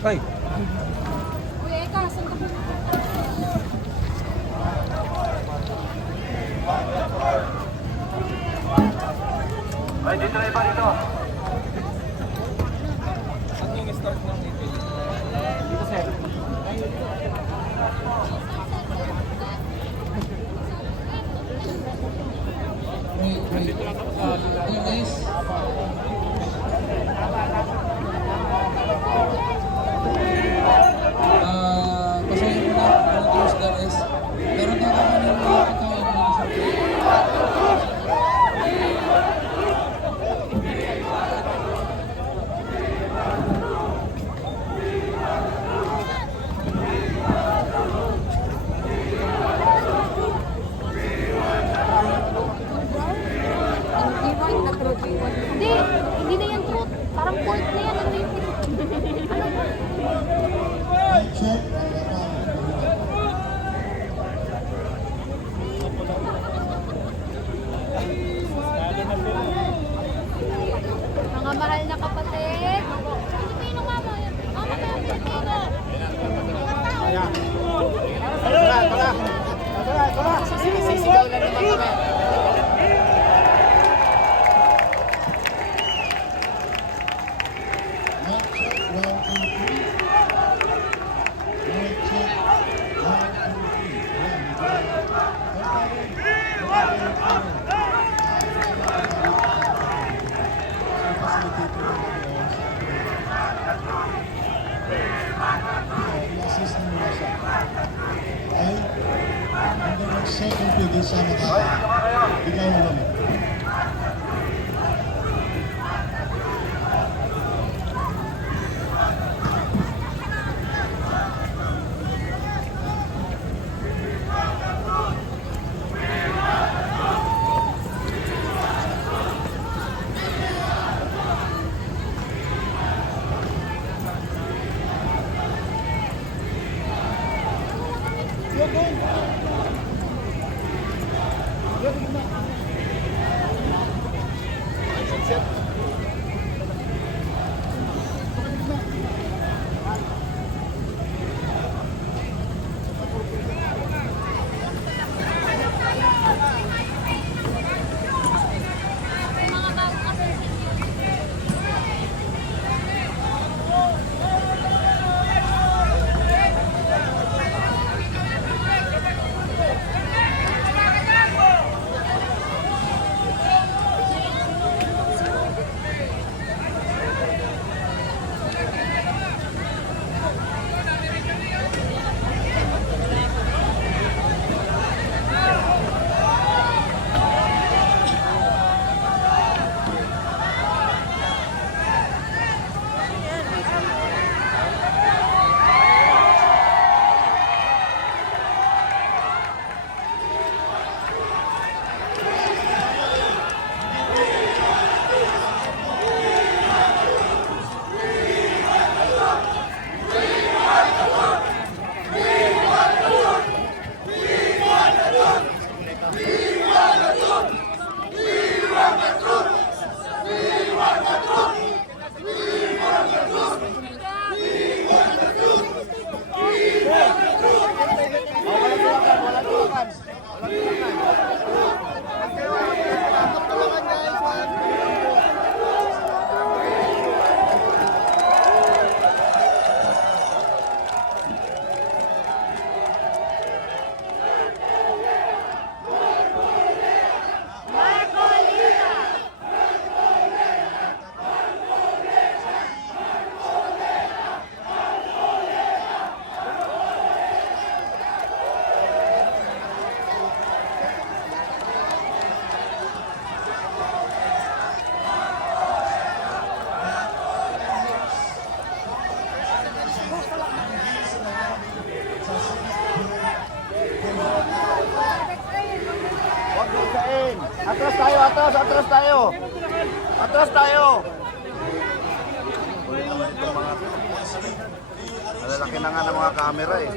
Ay. Uy, Eka, saan ka pupunta? Ay, dito na iba dito. Saan yung start ng ipil? Dito, sir. Nandito lang ako sa guys. Pasaya mo na ang close guys. Meron na kami ng mga pagkain na sa Hindi, hindi na yan truth. Parang pork na yan. Ano yung check. mga mahal na kapatid? Pilipino mama yan. Mama na yan, Pilipino. Sisigaw lang naman kami. Second pwede sa mga bigay mo naman. Atras tayo, atras, atras tayo. Atras tayo. Malalaki na nga ng mga camera eh.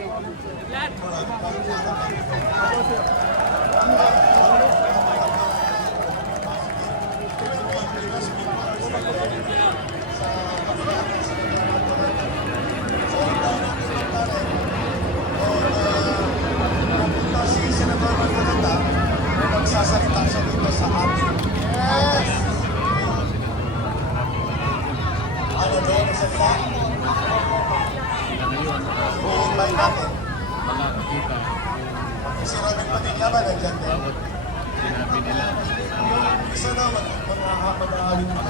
makakapag-aalit na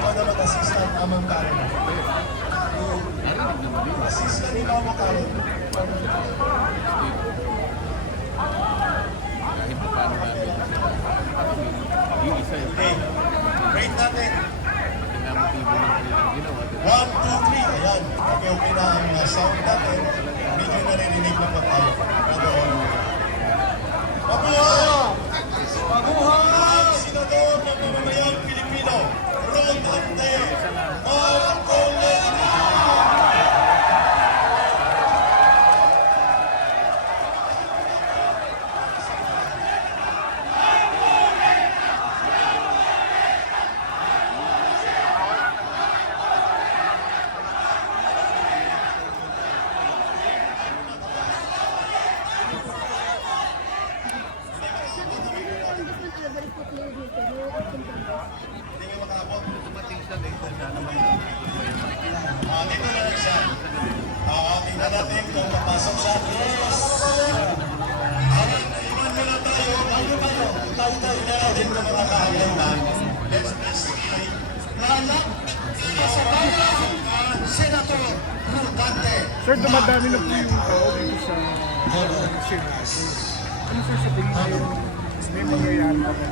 para mag-assist ang amang Karen. Assist ka ni Mama Karen. Okay, rate natin. 1, 2, 3. Ayan. Okay na ang sound natin. Medyo naririnig na pa tayo. Mabuhay! Mabuhay! Ang senador ng mamamayang Pilipino, Ron Ante Marcoleta! Dito na lang siya. Tingnan natin kung papasok siya. Yes! Iwan mo na tayo. Tayo na natin kung mga kahalan na. Let's investigate. Lahat sa bayan, Senator Rodante. Sir, dumadami na po yung tao dito sa Senate. Ano sir sa tingin niyo may mangyayari na po?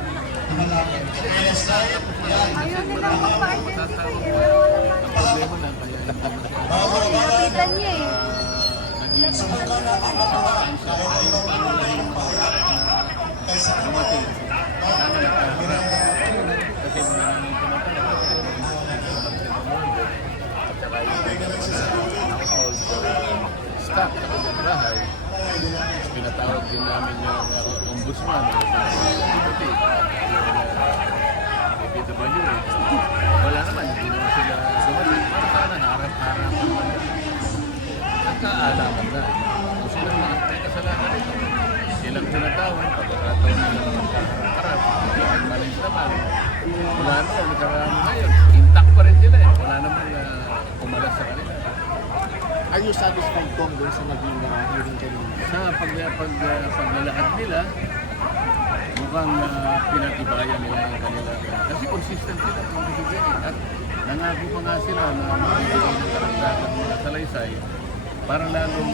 Yes, tayo. Ayaw nila magpa-identify eh. Wala naman. Lapitan niya eh. Subukan natin magawa kahit ay magpapalay ng bayan. Kaysa naman, staff sa kanyang bahay. Pinatawag din namin yung ombudsman ng PWH. Wala naman, hindi naman sila sumalit. Para sana harap-harap naman. Nagkaalaman na. Kung silang may kasalanan ito, silang tinatawag, pagkakataon nilang magkaharap-harap, ang malis naman. Wala naman, nagkaraan ngayon. Intact pa rin sila eh. Wala naman pumalas sa kanila. Are you satisfied, Kong, doon sa naging hearing kanina? Sa paglalakad nila, mukhang pinatibayan nila yung kanila. Kasi consistent sila kung bibigyan. At nangako pa nga sila na magbibigay ng karagdagang mga salaysay para lalong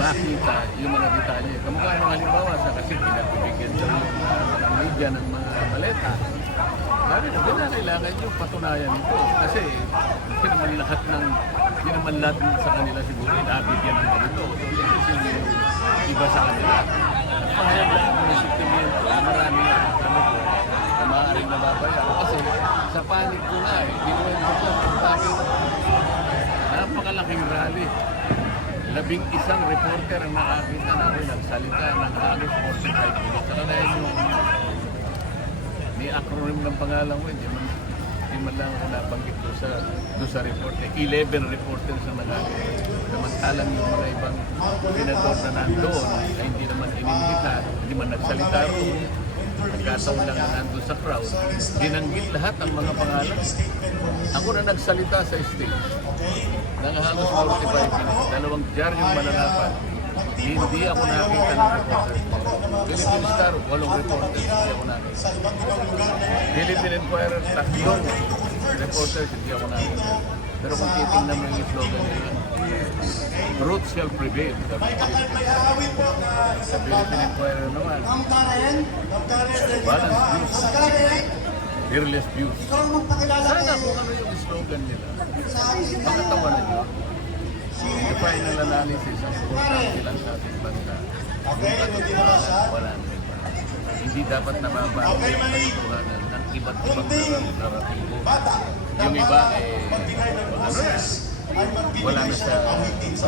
makita yung mga detalye. Kamukha ng halimbawa sa kasi pinagbibigyan daw yung mga media ng mga baleta. Sabi na, hindi na kailangan yung patunayan ito. Kasi hindi naman lahat ng hindi naman lahat sa kanila siguro inabigyan ng ganito. Kasi yung iba sa kanila. Pahayag lang yung resistimiento na marami na kami ko na maaaring nababayan. Kasi sa panig ko nga eh, binuwento ko ang daming napakalaking rally. 11 reporter ang nakakita na ako'y nagsalita ng halos 45 minutes. Saka dahil yung may acronym ng pangalan ko, hindi man lang ako nabanggit doon sa report. 11 reporters ang nagagawa. Samantalang yung mga ibang senador na nandoon ay hindi naman inimbita, hindi man nagsalita roon. Nagkataon lang na nandun sa crowd. Binanggit lahat ang mga pangalan. Ako na nagsalita sa stage. Nang halos 45 minutes, 2 diaryong malalapan. Hindi ako nakita ng reporters. Philippine Star, 8 reporters, hindi ako nakita. Philippine Inquirer, 3 reporters, hindi ako nakita. Pero kung titingnan mo yung slogan nila, truth shall prevail. Sa Philippine Inquirer naman, balance views, fearless views. Sana kung ano yung slogan nila, makatawanan nyo. Yung final analysis ang importante lang sa ating bansa. Wala na iba. Hindi dapat nababalik ang katotohanan ng iba't ibang naratibo. Yung iba wala na sa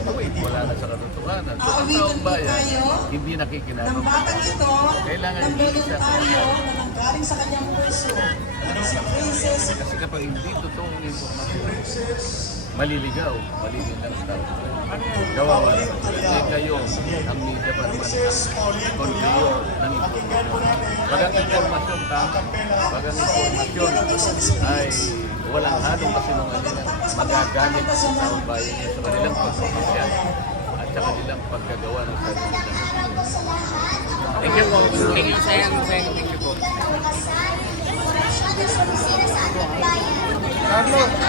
patuwid, wala na sa katotohanan. So ang taong bayan, hindi nakikinabang. Kailangan hindi siya galing sa kanyang puso. kasi kapag hindi totoong informasyon, maliligaw, maliligaw ang tao. Kawawa na. Kaya kayo, ang media pa naman ang conveyor ng informasyon. Pag ang informasyon tama, pag ang informasyon ay walang halong kasinungalingan, magagamit ang taong bayan niya sa kanilang pagpapasyan at sa kanilang pagkagawa ng sarili. Thank you po. Thank you, sayang. Thank you po. Carlo.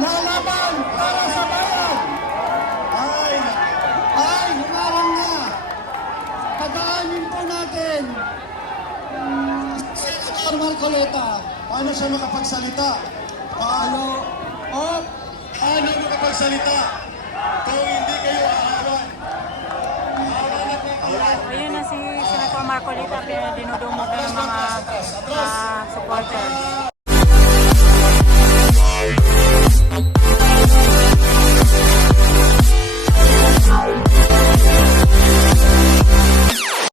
Lalaban para sa bayan! Ay, humarang na! Padaanin po natin! Senator Marcoleta. Paano siya makapagsalita? Paano makapagsalita? Kung hindi kayo ahawan. Ahawan na po kayo. Ayun na si Senator Marcolita, pero dinudumog ng mga supporters.